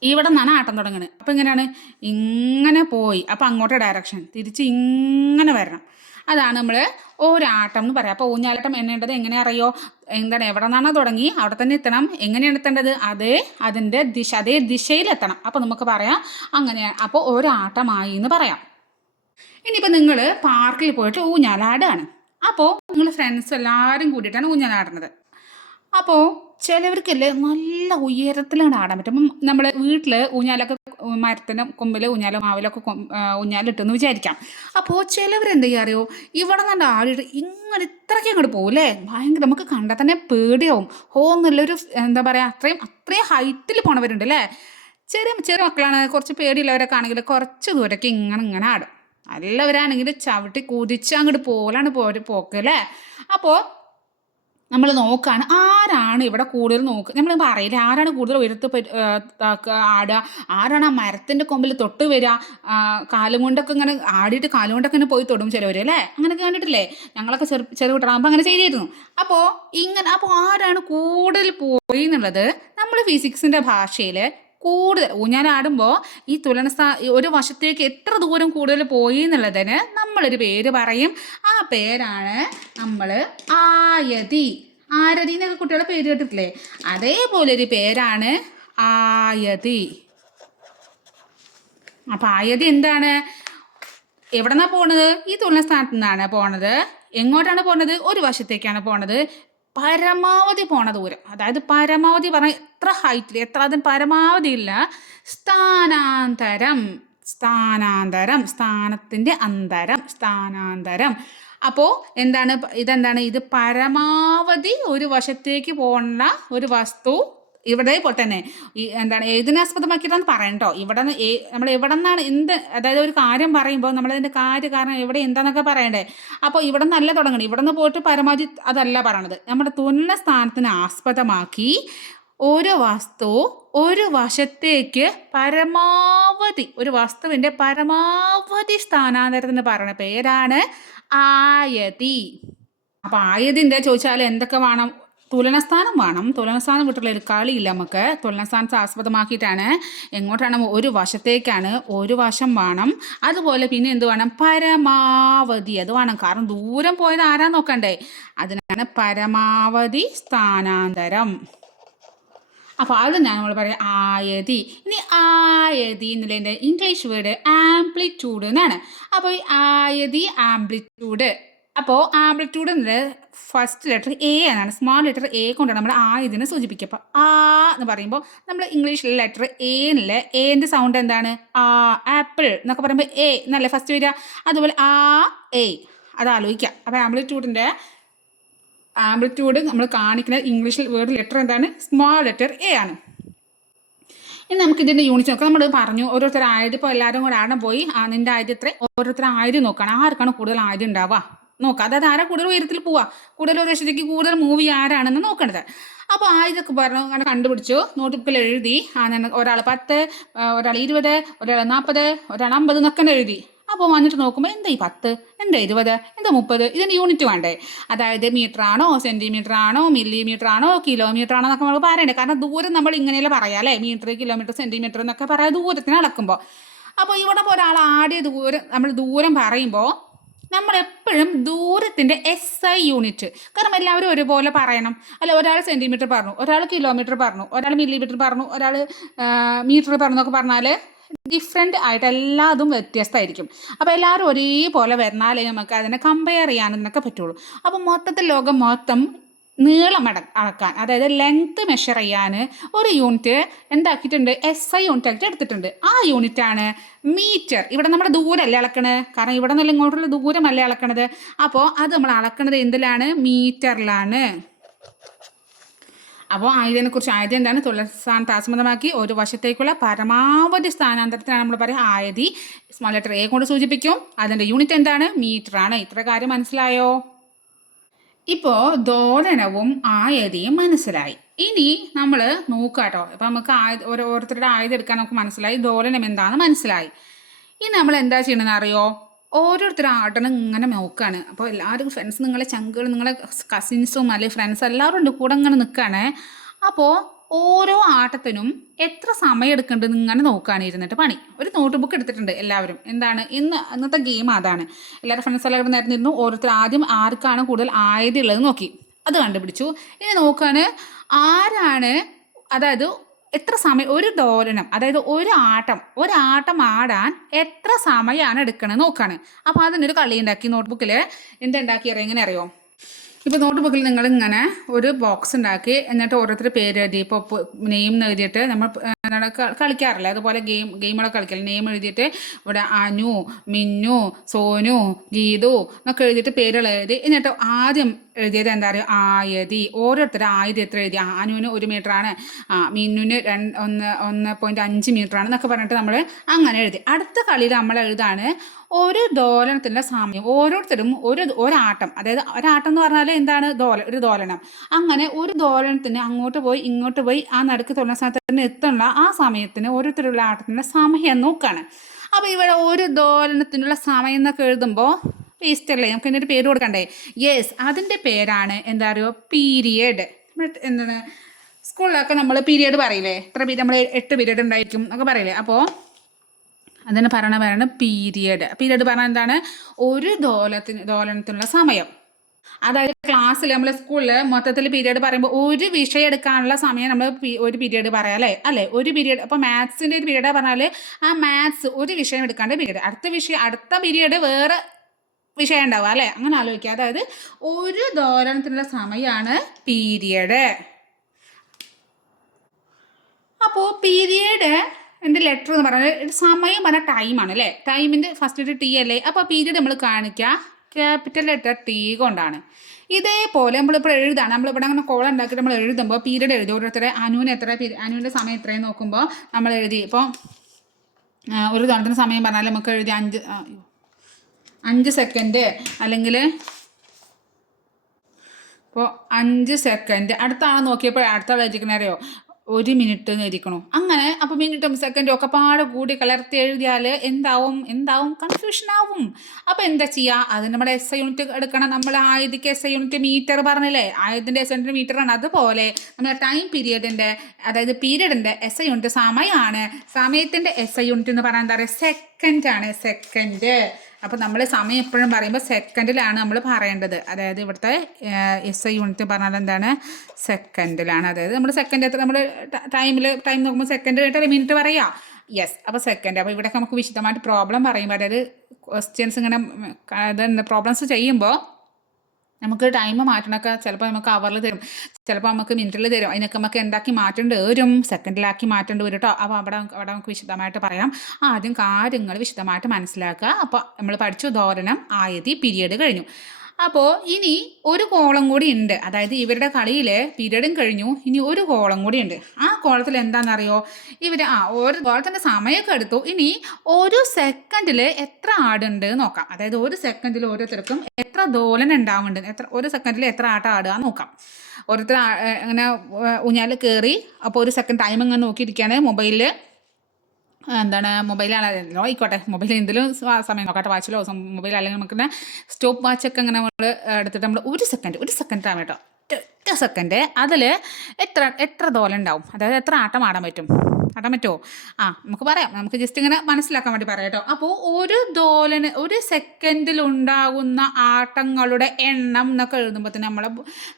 ഇവിടെ നിന്നാണ് ആട്ടം തുടങ്ങുന്നത്. അപ്പോൾ എങ്ങനെയാണ്? ഇങ്ങനെ പോയി, അപ്പോൾ അങ്ങോട്ട് ഡയറക്ഷൻ തിരിച്ച് ഇങ്ങനെ വരണം. അതാണ് നമ്മൾ ഒരാട്ടം എന്ന് പറയാം. അപ്പോൾ ഊഞ്ഞാലാട്ടം എണ്ണേണ്ടത് എങ്ങനെ അറിയോ? എവിടെ നിന്നാണോ തുടങ്ങി അവിടെ തന്നെ എത്തണം. എങ്ങനെയാണ് എത്തേണ്ടത്? അതേ ദിശയിലെത്തണം. അപ്പോൾ നമുക്ക് പറയാം അങ്ങനെയാണ്. അപ്പോൾ ഒരാട്ടമായി എന്ന് പറയാം. ഇനിയിപ്പോൾ നിങ്ങൾ പാർക്കിൽ പോയിട്ട് ഊഞ്ഞാലാടുകയാണ്. അപ്പോൾ നിങ്ങൾ ഫ്രണ്ട്സ് എല്ലാവരും കൂടിയിട്ടാണ് ഊഞ്ഞാലാടുന്നത്. അപ്പോൾ ചിലവർക്കല്ലേ നല്ല ഉയരത്തിലാണ് ആടാൻ പറ്റും. അപ്പം നമ്മൾ വീട്ടിൽ ഊഞ്ഞാലൊക്കെ മരത്തിൻ്റെ കൊമ്പിൽ മാവിലൊക്കെ ഊഞ്ഞാലിട്ടെന്ന് വിചാരിക്കാം. അപ്പോൾ ചിലവരെന്ത് ചെയ്യുക അറിയോ? ഇവിടെ നിന്നാണ്ട് ആടിയിട്ട് ഇങ്ങനെ ഇത്രയ്ക്ക് അങ്ങോട്ട് പോകും അല്ലേ. ഭയങ്കര നമുക്ക് കണ്ടാൽ തന്നെ പേടിയാവും. എന്നുള്ളൊരു എന്താ പറയുക, അത്രയും ഹൈറ്റിൽ പോണവരുണ്ട് അല്ലേ. ചെറിയ മക്കളാണ്, കുറച്ച് പേടിയുള്ളവരൊക്കെ ആണെങ്കിൽ കുറച്ച് ദൂരമൊക്കെ ഇങ്ങനെ ആടും. നല്ലവരാണെങ്കിൽ ചവിട്ടി കുതിച്ച് അങ്ങോട്ട് പോലാണ് പോക്ക് അല്ലേ. അപ്പോൾ നമ്മൾ നോക്കുകയാണ് ആരാണ് ഇവിടെ കൂടുതൽ നമ്മൾ പറയില്ല ആരാണ് കൂടുതൽ ഉയരത്ത് ആടുക, ആരാണ് ആ മരത്തിൻ്റെ കൊമ്പിൽ തൊട്ട് വരിക, കാലും കൊണ്ടൊക്കെ ഇങ്ങനെ ആടിയിട്ട് കാലും കൊണ്ടൊക്കെ ഇങ്ങനെ പോയി തൊടും ചിലവർ അല്ലേ. അങ്ങനെയൊക്കെ കണ്ടിട്ടില്ലേ? ഞങ്ങളൊക്കെ ചെറുകുട്ടറാകുമ്പോൾ അങ്ങനെ ചെയ്തിരുന്നു. അപ്പോൾ ആരാണ് കൂടുതൽ പോയി എന്നുള്ളത് നമ്മൾ ഫിസിക്സിൻ്റെ ഭാഷയിൽ കൂടുതൽ ഊഞ്ഞാലാടുമ്പോൾ ഈ ഒരു വശത്തേക്ക് എത്ര ദൂരം കൂടുതൽ പോയി എന്നുള്ളതിന് നമ്മളൊരു പേര് പറയും. ആ പേരാണ് നമ്മൾ ആയതി. ആരതി എന്നൊക്കെ കുട്ടികളെ പേര് കേട്ടിട്ടില്ലേ? അതേപോലെ ഒരു പേരാണ് ആയതി. അപ്പം ആയതി എന്താണ്? എവിടെ നിന്നാണ് പോണത്? ഈ തുലന സ്ഥാനത്ത് നിന്നാണ് പോണത്. എങ്ങോട്ടാണ് പോണത്? ഒരു വശത്തേക്കാണ് പോണത്. പരമാവധി പോണ ദൂരം, അതായത് പരമാവധി പറഞ്ഞാൽ എത്ര ഹൈറ്റിൽ, അതിന് പരമാവധി ഇല്ല. സ്ഥാനത്തിൻ്റെ സ്ഥാനാന്തരം. അപ്പോൾ ഇത് പരമാവധി ഒരു വശത്തേക്ക് പോണ ഒരു വസ്തു. ഇവിടെ പോലെ തന്നെ ഏതിനാസ്പദമാക്കിയിട്ടാണ് പറയണ്ടോ. നമ്മൾ എവിടെ നിന്നാണ് അതായത് ഒരു കാര്യം പറയുമ്പോൾ നമ്മളതിൻ്റെ കാരണം എവിടെ എന്താണെന്നൊക്കെ പറയണ്ടേ. അപ്പോൾ ഇവിടെ നിന്നല്ല തുടങ്ങണം. ഇവിടെ നിന്ന് പോയിട്ട് പരമാവധി അതല്ല പറയണത്. നമ്മുടെ തുലന സ്ഥാനത്തിന് ആസ്പദമാക്കി ഒരു വസ്തു ഒരു വശത്തേക്ക് ഒരു വസ്തുവിൻ്റെ പരമാവധി സ്ഥാനാന്തരത്തിന് പറയുന്ന പേരാണ് ആയതി. അപ്പോൾ ആയതിൻ്റെ ചോദിച്ചാൽ എന്തൊക്കെ വേണം? തുലനസ്ഥാനം വേണം. തുലനസ്ഥാനം വിട്ടുള്ള ഒരു കളിയില്ല നമുക്ക്. തുലനസ്ഥാനത്തെ ആസ്പദമാക്കിയിട്ടാണ് എങ്ങോട്ടാണ്? ഒരു വശത്തേക്കാണ്, ഒരു വശം വേണം. അതുപോലെ പിന്നെ എന്ത് വേണം? പരമാവധി അത് വേണം. കാരണം ദൂരം പോയത് ആരാ നോക്കണ്ടേ. അതിനാണ് പരമാവധി സ്ഥാനാന്തരം. അപ്പോൾ അത് നമ്മൾ പറയാം ആയതി. ഇനി ആയതി എന്നുള്ളതിൻ്റെ ഇംഗ്ലീഷ് വേർഡ് ആംപ്ലിറ്റ്യൂഡ് എന്നാണ്. അപ്പോൾ ഈ ആയതി ആംപ്ലിറ്റ്യൂഡ്. അപ്പോൾ ആംപ്ലിറ്റ്യൂഡ് എന്നത് ഫസ്റ്റ് ലെറ്റർ എ എന്നാണ്. സ്മോൾ ലെറ്റർ എ കൊണ്ടാണ് നമ്മൾ ആയതിനെ സൂചിപ്പിക്കുക. അപ്പോൾ ആ എന്ന് പറയുമ്പോൾ നമ്മൾ ഇംഗ്ലീഷിലെ ലെറ്റർ എ എന്നല്ലേ, എൻ്റെ സൗണ്ട് എന്താണ്? ആ. ആപ്പിൾ എന്നൊക്കെ പറയുമ്പോൾ എ എന്നല്ലേ ഫസ്റ്റ് വരിക. അതുപോലെ ആ എ, അത് ആലോചിക്കുക. അപ്പോൾ ആംപ്ലിറ്റ്യൂഡ് നമ്മൾ കാണിക്കുന്ന ഇംഗ്ലീഷിൽ വേർഡ് ലെറ്റർ എന്താണ്? സ്മോൾ ലെറ്റർ എ ആണ്. ഇനി നമുക്ക് ഇതിൻ്റെ യൂണിറ്റ് നോക്കാം. നമ്മൾ പറഞ്ഞു ഓരോരുത്തർ ആയത്. ഇപ്പോൾ എല്ലാവരും കൂടെ ആടെ പോയി നിൻ്റെ ആയത് എത്ര, ഓരോരുത്തർ ആയത് നോക്കണം. ആർക്കാണ് കൂടുതൽ ആയത് ഉണ്ടാവുക നോക്കുക. അതായത് ആരാ കൂടുതൽ ഉയരത്തിൽ പോവുക, കൂടുതൽ ഒരു ലക്ഷത്തേക്ക് കൂടുതൽ മൂവി ആരാണെന്ന് നോക്കേണ്ടത്. അപ്പോൾ ആയതൊക്കെ പറഞ്ഞു അങ്ങനെ കണ്ടുപിടിച്ചു, നോട്ട് ബുക്കിൽ എഴുതി. ഒരാൾ 10, ഒരാൾ 20, ഒരാൾ 40, ഒരാൾ 50 എന്നൊക്കെ എഴുതി. അപ്പോൾ വന്നിട്ട് നോക്കുമ്പോൾ എന്താ ഈ 10, എന്താ 20, എന്താ 30, ഇതിൻ്റെ യൂണിറ്റ് വേണ്ടേ? അതായത് മീറ്റർ ആണോ, സെൻറ്റിമീറ്റർ ആണോ, മില്ലിമീറ്റർ ആണോ, കിലോമീറ്റർ ആണോ എന്നൊക്കെ നമ്മൾ പറയണ്ടേ. കാരണം ദൂരം നമ്മൾ ഇങ്ങനെയല്ലേ പറയാം അല്ലേ, മീറ്റർ, കിലോമീറ്റർ, സെൻറ്റിമീറ്റർ എന്നൊക്കെ പറയാം ദൂരത്തിന് അളക്കുമ്പോൾ. അപ്പോൾ ഇവിടെ ഇപ്പോൾ ഒരാൾ ആടിയ ദൂരം, നമ്മൾ ദൂരം പറയുമ്പോൾ നമ്മളെപ്പോഴും ദൂരത്തിൻ്റെ SI യൂണിറ്റ്, കാരണം എല്ലാവരും ഒരുപോലെ പറയണം അല്ല. ഒരാൾ സെൻറ്റിമീറ്റർ പറഞ്ഞു, ഒരാൾ കിലോമീറ്റർ പറഞ്ഞു, ഒരാൾ മില്ലിമീറ്റർ പറഞ്ഞു, ഒരാൾ മീറ്റർ പറഞ്ഞു എന്നൊക്കെ പറഞ്ഞാൽ ഡിഫറെൻ്റ് ആയിട്ട് എല്ലാതും വ്യത്യസ്തമായിരിക്കും. അപ്പോൾ എല്ലാവരും ഒരേപോലെ വരണാലേ നമുക്ക് അതിനെ കമ്പയർ ചെയ്യാനെന്നൊക്കെ പറ്റുള്ളൂ. അപ്പോൾ മൊത്തത്തിൽ ലോകം മൊത്തം നീളം അളക്കാൻ, അതായത് ലെങ്ത്ത് മെഷർ ചെയ്യാൻ ഒരു യൂണിറ്റ് എന്താക്കിയിട്ടുണ്ട്? SI യൂണിറ്റ് ആക്കിയിട്ട് എടുത്തിട്ടുണ്ട്. ആ യൂണിറ്റാണ് മീറ്റർ. ഇവിടെ നമ്മുടെ ദൂരമല്ലേ അളക്കണത്, കാരണം ഇവിടെ നിന്നുള്ള ഇങ്ങോട്ടുള്ള ദൂരമല്ലേ അളക്കണത്. അപ്പോൾ അത് നമ്മൾ അളക്കണത് എന്തിലാണ്? മീറ്ററിലാണ്. അപ്പോൾ ആയതിനെക്കുറിച്ച് ആയത് എന്താണ്? തുടർസ്ഥാനത്ത് ആസ്പദമാക്കി ഒരു വശത്തേക്കുള്ള പരമാവധി സ്ഥാനാന്തരത്തിനാണ് നമ്മൾ പറയുക ആയതി. സ്മോൾ ലെറ്റർ എ കൊണ്ട് സൂചിപ്പിക്കും. അതിൻ്റെ യൂണിറ്റ് എന്താണ്? മീറ്ററാണ്. ഇത്ര കാര്യം മനസ്സിലായോ? ഇപ്പോൾ ദോലനവും ആയതിയും മനസ്സിലായി. ഇനി നമ്മൾ നോക്കാട്ടോ. ഇപ്പം നമുക്ക് ഓരോരുത്തരുടെ ആയത് എടുക്കാൻ നമുക്ക് മനസ്സിലായി, ദോലനം എന്താണെന്ന് മനസ്സിലായി. ഇനി നമ്മൾ എന്താ ചെയ്യണമെന്ന് അറിയോ? ഓരോരുത്തരും ആട്ടണം ഇങ്ങനെ നോക്കുകയാണ്. അപ്പോൾ എല്ലാവരും ഫ്രണ്ട്സ്, നിങ്ങളെ ചങ്കുകൾ, നിങ്ങളെ കസിൻസും അല്ലെങ്കിൽ ഫ്രണ്ട്സ് എല്ലാവരും ഉണ്ട് കൂടെ ഇങ്ങനെ നിൽക്കുകയാണ്. അപ്പോൾ ഓരോ ആട്ടത്തിനും എത്ര സമയം എടുക്കേണ്ടത് ഇങ്ങനെ നോക്കുകയാണ് ഇരുന്നിട്ട് പണി. ഒരു നോട്ട് ബുക്ക് എടുത്തിട്ടുണ്ട് എല്ലാവരും. എന്താണ് ഇന്നത്തെ ഗെയിം? അതാണ്. എല്ലാവരും ഫ്രണ്ട്സ് എല്ലാവരും നേരം നിന്നു. ഓരോരുത്തർ ആദ്യം ആർക്കാണ് കൂടുതൽ ആയതുള്ളത് നോക്കി, അത് കണ്ടുപിടിച്ചു. ഇനി നോക്കുകയാണ് ആരാണ്, അതായത് എത്ര സമയം ഒരു ദോലനം, അതായത് ഒരാട്ടം ആടാൻ എത്ര സമയമാണ് എടുക്കണത് നോക്കാണ്. അപ്പോൾ അതിനൊരു കളി ഉണ്ടാക്കി നോട്ട് ബുക്കിൽ. എന്തുണ്ടാക്കിയറിയാം? എങ്ങനെ അറിയോ? ഇപ്പോൾ നോട്ട് ബുക്കിൽ നിങ്ങൾ ഇങ്ങനെ ഒരു ബോക്സ് ഉണ്ടാക്കി, എന്നിട്ട് ഓരോരുത്തർ പേര് എഴുതി. ഇപ്പോൾ നെയിം എന്ന് എഴുതിയിട്ട് നമ്മൾ കളിക്കാറില്ല, അതുപോലെ ഗെയിമുകളൊക്കെ കളിക്കില്ല. നെയിം എഴുതിയിട്ട് ഇവിടെ അനു, മിന്നു, സോനു, ഗീതു എന്നൊക്കെ എഴുതിയിട്ട് പേരുകൾ എഴുതി. എന്നിട്ട് ആദ്യം എഴുതിയത് എന്താ പറയുക? ആയതി. ഓരോരുത്തരും ആയത് എത്ര എഴുതി? അനുവിന് 1 മീറ്ററാണ്, മിന്നുവിന് 1.5 മീറ്ററാണ് എന്നൊക്കെ പറഞ്ഞിട്ട് നമ്മൾ അങ്ങനെ എഴുതി. അടുത്ത കളിയിൽ നമ്മൾ എഴുതാണ് ഒരു ദോലനത്തിൻ്റെ സമയം. ഓരോരുത്തരും ഒരാട്ടം, അതായത് ഒരാട്ടം എന്ന് പറഞ്ഞാൽ എന്താണ്? ഒരു ദോലനം. അങ്ങനെ ഒരു ദോലനത്തിന് അങ്ങോട്ട് പോയി ഇങ്ങോട്ട് പോയി ആ നടുക്ക് തൊഴിൽ സ്ഥലത്തിന് എത്തുന്ന ആ സമയത്തിന് ഓരോരുത്തരുള്ള ആട്ടത്തിൻ്റെ സമയം നോക്കുകയാണ്. അപ്പോൾ ഇവിടെ ഒരു ദോലനത്തിനുള്ള സമയം എന്നൊക്കെ എഴുതുമ്പോൾ വേസ്റ്റ് അല്ലേ, നമുക്ക് ഇതിൻ്റെ പേര് കൊടുക്കണ്ടേ? യെസ്, അതിൻ്റെ പേരാണ് എന്താ പറയുക? പീരിയഡ്. എന്താണ് സ്കൂളിലൊക്കെ നമ്മൾ പീരിയഡ് പറയില്ലേ? എത്ര പീരിയഡ്? നമ്മൾ 8 പീരിയഡ് ഉണ്ടായിരിക്കും എന്നൊക്കെ പറയില്ലേ? അപ്പോൾ അതിന് പറയണ പീരിയഡ്. പീരിയഡ് പറഞ്ഞാൽ എന്താണ്? ഒരു ദോലനത്തിനുള്ള സമയം. അതായത് ക്ലാസ്സിൽ നമ്മൾ സ്കൂളിൽ മൊത്തത്തിൽ പീരിയഡ് പറയുമ്പോൾ ഒരു വിഷയം എടുക്കാനുള്ള സമയം നമ്മൾ ഒരു പീരിയഡ് പറയാം അല്ലേ? ഒരു പീരിയഡ്. അപ്പോൾ മാത്സിൻ്റെ ഒരു പീരിയഡ് പറഞ്ഞാൽ ആ മാത്സ് ഒരു വിഷയം എടുക്കാണ്ട് പീരിയഡ്. അടുത്ത പീരിയഡ് വേറെ വിഷയം ഉണ്ടാവുക അല്ലേ? അങ്ങനെ ആലോചിക്കുക. അതായത് ഒരു ദോലനത്തിനുള്ള സമയമാണ് പീരിയഡ്. അപ്പോൾ പീരിയഡ് എൻ്റെ ലെറ്റർ എന്ന് പറഞ്ഞാൽ സമയം പറഞ്ഞാൽ ടൈമാണ് അല്ലേ? ടൈമിൻ്റെ ഫസ്റ്റ് T അല്ലേ? അപ്പോൾ പീരിയഡ് നമ്മൾ കാണിക്കുക ക്യാപിറ്റൽ ലെറ്റർ T കൊണ്ടാണ്. ഇതേപോലെ നമ്മളിപ്പോൾ എഴുതാണ്. നമ്മളിവിടെ അങ്ങനെ കോളം ഉണ്ടാക്കിയിട്ട് നമ്മൾ എഴുതുമ്പോൾ പീരിയഡ് എഴുതി. ഓരോരുത്തരെ അനുവിൻ്റെ സമയം എത്രയും നോക്കുമ്പോൾ നമ്മൾ എഴുതി. ഇപ്പോൾ ഒരു ദോലനത്തിന് സമയം പറഞ്ഞാൽ നമുക്ക് എഴുതി 5 സെക്കൻഡ്, അല്ലെങ്കിൽ ഇപ്പോൾ 5 സെക്കൻഡ്. അടുത്ത ആൾ നോക്കിയപ്പോൾ അടുത്ത ആൾ എഴുതിക്കണേ അറിയോ? 1 മിനിറ്റ് എന്ന് എഴുതിക്കണു. അങ്ങനെ അപ്പോൾ മിനിറ്റും സെക്കൻഡും ഒക്കെ പാടെ കൂടി കലർത്തി എഴുതിയാൽ എന്താവും? കൺഫ്യൂഷൻ ആവും. അപ്പോൾ എന്താ ചെയ്യുക? അത് നമ്മുടെ SI യൂണിറ്റ് എടുക്കണം. നമ്മൾ ആയതിക്ക് SI യൂണിറ്റ് മീറ്റർ പറഞ്ഞില്ലേ? ആയതിൻ്റെ SI യൂണിറ്റ് മീറ്ററാണ്. അതുപോലെ നമ്മുടെ ടൈം പീരിയഡിൻ്റെ, അതായത് പീരിയഡിൻ്റെ SI യൂണിറ്റ് സമയമാണ്. സമയത്തിൻ്റെ SI യൂണിറ്റ് എന്ന് പറഞ്ഞാൽ എന്താ പറയുക? സെക്കൻഡാണ്. സെക്കൻഡ്. അപ്പോൾ നമ്മൾ സമയം എപ്പോഴും പറയുമ്പോൾ സെക്കൻഡിലാണ് നമ്മൾ പറയേണ്ടത്. അതായത് ഇവിടുത്തെ SI യൂണിറ്റ് പറഞ്ഞാൽ എന്താണ്, സെക്കൻഡിലാണ്. അതായത് നമ്മൾ സെക്കൻഡ് എത്ര നമ്മൾ ടൈം നോക്കുമ്പോൾ സെക്കൻഡ് കേട്ടല്ലേ മിനിറ്റ് പറയാം. യെസ്, അപ്പോൾ സെക്കൻഡ്. അപ്പോൾ ഇവിടെ നമുക്ക് വിശദമായിട്ട് പ്രോബ്ലം പറയുമ്പോൾ, അതായത് ക്വസ്റ്റ്യൻസ് ഇങ്ങനെ ഇതെന്താ പ്രോബ്ലംസ് ചെയ്യുമ്പോൾ നമുക്ക് ടൈം മാറ്റണമൊക്കെ ചിലപ്പോൾ നമുക്ക് അവറിൽ തരും, ചിലപ്പോൾ നമുക്ക് മിനിറ്റിൽ തരും. അതിനൊക്കെ നമുക്ക് എന്താക്കി മാറ്റേണ്ടി വരും, സെക്കൻഡിലാക്കി മാറ്റേണ്ടി വരും കേട്ടോ. അപ്പോൾ അവിടെ നമുക്ക് വിശദമായിട്ട് പറയാം. ആദ്യം കാര്യങ്ങൾ വിശദമായിട്ട് മനസ്സിലാക്കുക. അപ്പോൾ നമ്മൾ പഠിച്ചു ധോരണം, ആയതി, പീരിയഡ് കഴിഞ്ഞു. അപ്പോൾ ഇനി ഒരു കോളം കൂടി ഉണ്ട്. അതായത് ഇവരുടെ കളിയിൽ പീരിയഡും കഴിഞ്ഞു, ഇനി ഒരു കോളം കൂടി ഉണ്ട്. ആ കോളത്തിൽ എന്താണെന്നറിയോ, ഇവർ ഒരു കോളത്തിൻ്റെ സമയമൊക്കെ എടുത്തു. ഇനി ഒരു സെക്കൻഡിൽ എത്ര ആടുണ്ട് നോക്കാം. അതായത് ഒരു സെക്കൻഡിൽ ഓരോരുത്തർക്കും എത്ര ദോലനം ഉണ്ടാവുന്നുണ്ട്, ഒരു സെക്കൻഡിൽ എത്ര ആട്ടം ആടുക നോക്കാം. ഓരോരുത്തർ അങ്ങനെ ഊഞ്ഞാൽ കയറി. അപ്പോൾ ഒരു സെക്കൻഡ് ടൈം ഇങ്ങനെ നോക്കിയിരിക്കുകയാണ് മൊബൈലിൽ. എന്താണ് മൊബൈലാണല്ലോ ആയിക്കോട്ടെ, മൊബൈൽ എന്തെങ്കിലും സമയം നോക്കട്ടെ, വാച്ചിലോ മൊബൈൽ അല്ലെങ്കിൽ നമുക്ക് സ്റ്റോപ്പ് വാച്ചൊക്കെ ഇങ്ങനെ നമ്മൾ എടുത്തിട്ട് നമ്മൾ ഒരു സെക്കൻഡ് ടൈം കേട്ടോ, ഒറ്റ സെക്കൻഡ് അതിൽ എത്ര ദോലം ഉണ്ടാവും, അതായത് എത്ര ആട്ടം ആടാൻ പറ്റുമോ? നമുക്ക് പറയാം, നമുക്ക് ജസ്റ്റ് ഇങ്ങനെ മനസ്സിലാക്കാൻ വേണ്ടി പറയാം കേട്ടോ. അപ്പോൾ ഒരു സെക്കൻഡിൽ ഉണ്ടാകുന്ന ആട്ടങ്ങളുടെ എണ്ണം എന്നൊക്കെ എഴുതുമ്പോൾ തന്നെ നമ്മളെ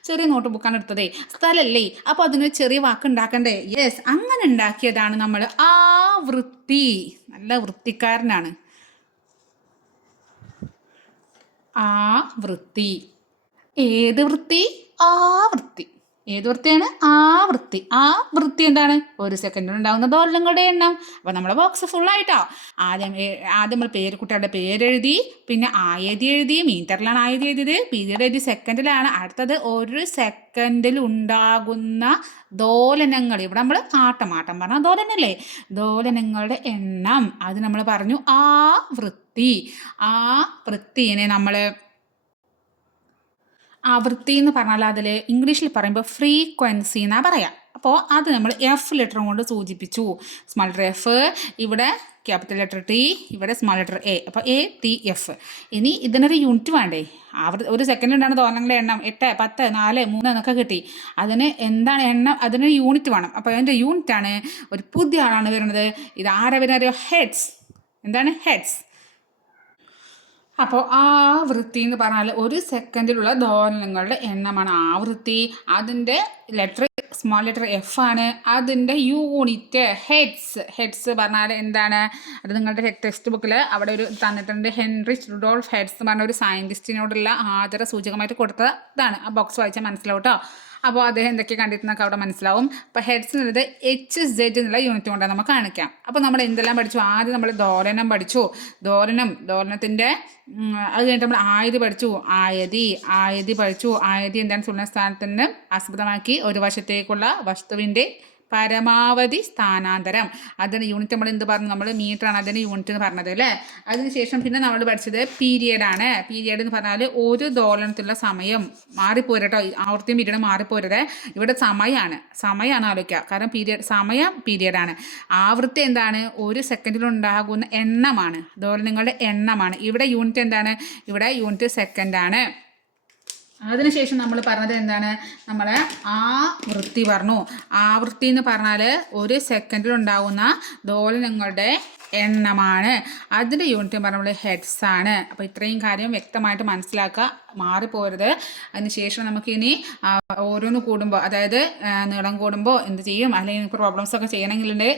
ചെറിയ നോട്ട് ബുക്കാണ് എടുത്തതേ, സ്ഥലമല്ലേ. അപ്പോൾ അതിന് ചെറിയ വാക്ക് ഉണ്ടാക്കണ്ടേ? യെസ്, അങ്ങനെ ഉണ്ടാക്കിയതാണ് നമ്മൾ ആവൃത്തി. നല്ല വൃത്തിക്കാരനാണ് ആവൃത്തി. ഏത് വൃത്തി? ആവൃത്തി. ഏത് വൃത്തിയാണ്? ആവൃത്തി. ആ വൃത്തി എന്താണ്? ഒരു സെക്കൻഡിൽ ഉണ്ടാകുന്ന ദോലനങ്ങളുടെ എണ്ണം. അപ്പോൾ നമ്മുടെ ബോക്സ് ഫുള്ളായിട്ടോ. ആദ്യം നമ്മൾ കുട്ടികളുടെ പേരെഴുതി, പിന്നെ ആയതി എഴുതി, മീറ്ററിലാണ് ആയതി എഴുതിയത്, പീരീഡ് എഴുതി സെക്കൻഡിലാണ്. അടുത്തത് ഒരു സെക്കൻഡിൽ ഉണ്ടാകുന്ന ദോലനങ്ങൾ. ഇവിടെ നമ്മൾ ആട്ടം പറഞ്ഞാൽ ദോലനല്ലേ, ദോലനങ്ങളുടെ എണ്ണം. അത് നമ്മൾ പറഞ്ഞു ആവൃത്തി. ആ വൃത്തിനെ നമ്മൾ ആവൃത്തി എന്ന് പറഞ്ഞാൽ അതിൽ ഇംഗ്ലീഷിൽ പറയുമ്പോൾ ഫ്രീക്വൻസി എന്നാണ് പറയാം. അപ്പോൾ അത് നമ്മൾ എഫ് ലെറ്റർ കൊണ്ട് സൂചിപ്പിച്ചു. സ്മാൾ ലെറ്റർ എഫ്, ഇവിടെ ക്യാപിറ്റൽ ലെറ്റർ ടി, ഇവിടെ സ്മാൾ ലെറ്റർ എ. അപ്പോൾ ATF. ഇനി ഇതിനൊരു യൂണിറ്റ് വേണ്ടേ? ഒരു സെക്കൻഡ് ഉണ്ടാണ് ദോലനങ്ങളുടെ എണ്ണം 8, 10, 4, 3 എന്നൊക്കെ കിട്ടി. അതിന് എന്താണ് എണ്ണം? അതിനൊരു യൂണിറ്റ് വേണം. അപ്പോൾ അതിൻ്റെ യൂണിറ്റാണ് ഒരു പുതിയ ആളാണ് വരുന്നത്. ഇത് ആരാ വരുന്നത്? ഹെഡ്സ്. എന്താണ്? ഹെഡ്സ്. അപ്പോൾ ആവൃത്തി എന്ന് പറഞ്ഞാൽ ഒരു സെക്കൻഡിലുള്ള ദോലനങ്ങളുടെ എണ്ണമാണ് ആവൃത്തി. അതിൻ്റെ സ്മാൾ ലെറ്റർ എഫ് ആണ്. അതിൻ്റെ യൂണിറ്റ് ഹെഡ്സ് പറഞ്ഞാൽ എന്താണ്? അത് നിങ്ങളുടെ ടെക്സ്റ്റ് ബുക്കിൽ അവിടെ ഒരു തന്നിട്ടുണ്ട്. ഹെൻറിച്ച് റുഡോൾഫ് ഹെഡ്സ് എന്ന് പറഞ്ഞ ഒരു സയൻറ്റിസ്റ്റിനോടുള്ള ആദര സൂചകമായിട്ട് കൊടുത്തതാണ്. ആ ബോക്സ് വായിച്ചാൽ മനസ്സിലാവും കേട്ടോ. അപ്പോൾ അദ്ദേഹം എന്തൊക്കെ കണ്ടിട്ടുന്നൊക്കെ അവിടെ മനസ്സിലാവും. അപ്പോൾ ഹെഡ്സിനുള്ളത് HZ എന്നുള്ള യൂണിറ്റ് കൊണ്ടാണ് നമുക്ക് കാണിക്കാം. അപ്പോൾ നമ്മൾ എന്തെല്ലാം പഠിച്ചു? ആദ്യം നമ്മൾ ദോലനം പഠിച്ചു. ദോലനത്തിൻ്റെ അത് കഴിഞ്ഞിട്ട് നമ്മൾ ആയതി പഠിച്ചു. ആയതി പഠിച്ചു. ആയതി എന്താണ്? ശൂന്യസ്ഥാനത്തിന് ആസ്പദമാക്കി ഒരു വശത്തേക്കുള്ള വസ്തുവിൻ്റെ പരമാവധി സ്ഥാനാന്തരം. അതിന് യൂണിറ്റ് നമ്മൾ എന്ത് പറഞ്ഞു? നമ്മൾ മീറ്ററാണ് അതിന് യൂണിറ്റ് എന്ന് പറഞ്ഞത് അല്ലേ. അതിനുശേഷം പിന്നെ നമ്മൾ പഠിച്ചത് പീരിയഡാണ്. പീരിയഡ് എന്ന് പറഞ്ഞാൽ ഒരു ദോലനത്തിലുള്ള സമയം മാറിപ്പോരട്ടോ. ആവൃത്തിയും പീരിയഡ് മാറിപ്പോരുത്. ഇവിടെ സമയമാണ് ആലോചിക്കുക. കാരണം പീരിയഡാണ്. ആവൃത്തി എന്താണ്? ഒരു സെക്കൻഡിലുണ്ടാകുന്ന എണ്ണമാണ്, ദോലനങ്ങളുടെ എണ്ണമാണ്. ഇവിടെ യൂണിറ്റ് എന്താണ്? ഇവിടെ യൂണിറ്റ് സെക്കൻഡാണ്. അതിനുശേഷം നമ്മൾ പറഞ്ഞത് എന്താണ്? നമ്മൾ ആവൃത്തി പറഞ്ഞു. ആവൃത്തി എന്ന് പറഞ്ഞാൽ ഒരു സെക്കൻഡിൽ ഉണ്ടാകുന്ന ദോലനങ്ങളുടെ എണ്ണമാണ്. അതിൻ്റെ യൂണിറ്റ് പറഞ്ഞാൽ ഹെഡ്സ് ആണ്. അപ്പോൾ ഇത്രയും കാര്യം വ്യക്തമായിട്ട് മനസ്സിലാക്കുക, മാറിപ്പോരുത്. അതിനുശേഷം നമുക്കിനി ഓരോന്ന് കൂടുമ്പോൾ, അതായത് നീളം കൂടുമ്പോൾ എന്ത് ചെയ്യും, അല്ലെങ്കിൽ പ്രോബ്ലംസ് ഒക്കെ ചെയ്യണമെങ്കിലുണ്ട്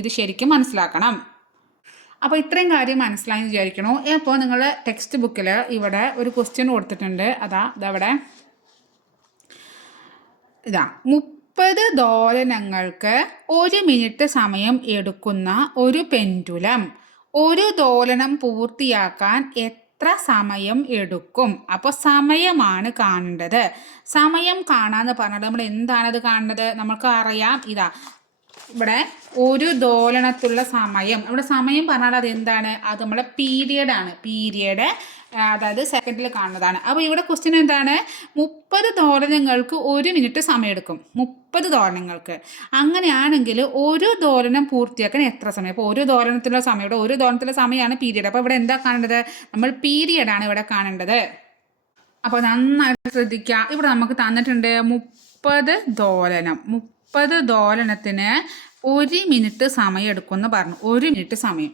ഇത് ശരിക്കും മനസ്സിലാക്കണം. അപ്പോൾ ഇത്രയും കാര്യം മനസ്സിലായെന്ന് വിചാരിക്കണു. അപ്പോൾ നിങ്ങളുടെ ടെക്സ്റ്റ് ബുക്കിൽ ഇവിടെ ഒരു ക്വസ്റ്റ്യൻ കൊടുത്തിട്ടുണ്ട്. ഇതവിടെ 30 ദോലനങ്ങൾക്ക് 1 മിനിറ്റ് സമയം എടുക്കുന്ന ഒരു പെൻഡുലം ഒരു ദോലനം പൂർത്തിയാക്കാൻ എത്ര സമയം എടുക്കും? അപ്പോൾ സമയമാണ് കാണേണ്ടത്. സമയം കാണാന്ന് പറഞ്ഞാൽ നമ്മൾ എന്താണത് കാണേണ്ടത്? നമുക്ക് അറിയാം. ഇവിടെ ഒരു ദോലനത്തിലുള്ള സമയം, നമ്മുടെ സമയം പറഞ്ഞാൽ അത് എന്താണ്? അത് നമ്മളെ പീരിയഡാണ്. പീരിയഡ് അതായത് സെക്കൻഡിൽ കാണുന്നതാണ്. അപ്പോൾ ഇവിടെ ക്വസ്റ്റ്യൻ എന്താണ്? 30 ദോലനങ്ങൾക്ക് 1 മിനിറ്റ് സമയം എടുക്കും. 30 ദോലനങ്ങൾക്ക്. അങ്ങനെയാണെങ്കിൽ ഒരു ദോലനം പൂർത്തിയാക്കാൻ എത്ര സമയം? അപ്പോൾ ഒരു ദോലനത്തിലുള്ള സമയം, ഇവിടെ ഒരു ദോലനത്തിലുള്ള സമയമാണ് പീരിയഡ്. അപ്പോൾ ഇവിടെ എന്താ കാണേണ്ടത്? നമ്മൾ പീരിയഡാണ് ഇവിടെ കാണേണ്ടത്. അപ്പോൾ നന്നായിട്ട് ശ്രദ്ധിക്കുക. ഇവിടെ നമുക്ക് തന്നിട്ടുണ്ട് 30 ദോലനം. 30 ദോലനത്തിന് 1 മിനിറ്റ് സമയം എടുക്കുമെന്ന് പറഞ്ഞു. 1 മിനിറ്റ് സമയം.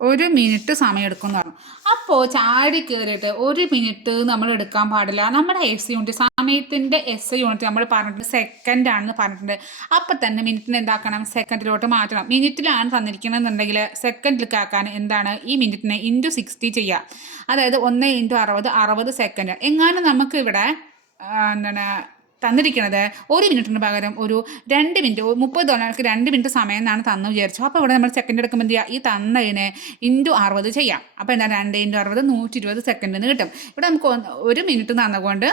1 മിനിറ്റ് സമയം എടുക്കും എന്ന് പറഞ്ഞു. അപ്പോൾ ചാടി കയറിയിട്ട് 1 മിനിറ്റ് നമ്മൾ എടുക്കാൻ പാടില്ല. നമ്മുടെ എസ് യൂണിറ്റ് സമയത്തിൻ്റെ എസ് യൂണിറ്റ് നമ്മൾ പറഞ്ഞിട്ടുണ്ട് സെക്കൻഡ് ആണെന്ന് പറഞ്ഞിട്ടുണ്ട്. അപ്പം തന്നെ മിനിറ്റിന് എന്താക്കണം, സെക്കൻഡിലോട്ട് മാറ്റണം. മിനിറ്റിലാണ് തന്നിരിക്കണമെന്നുണ്ടെങ്കിൽ സെക്കൻഡിലേക്ക് ആക്കാൻ എന്താണ്, ഈ മിനിറ്റിനെ × 60 ചെയ്യുക. അതായത് 1 × 60 സെക്കൻഡ്. എങ്ങാനും നമുക്ക് ഇവിടെ എന്താണ് തന്നിരിക്കുന്നത് 1 മിനിറ്റിന് പകരം ഒരു 2 മിനിറ്റ്, $30 2 മിനിറ്റ് സമയം എന്നാണ് തന്നു വിചാരിച്ചു. അപ്പോൾ ഇവിടെ നമ്മൾ സെക്കൻഡ് എടുക്കുമ്പോൾ എന്ത് ചെയ്യുക, ഈ തന്നതിനെ × 60 ചെയ്യാം. അപ്പോൾ എന്താണ് 2 × 60 120 സെക്കൻഡ് എന്ന് കിട്ടും. ഇവിടെ നമുക്ക് 1 മിനിറ്റ് തന്നുകൊണ്ട്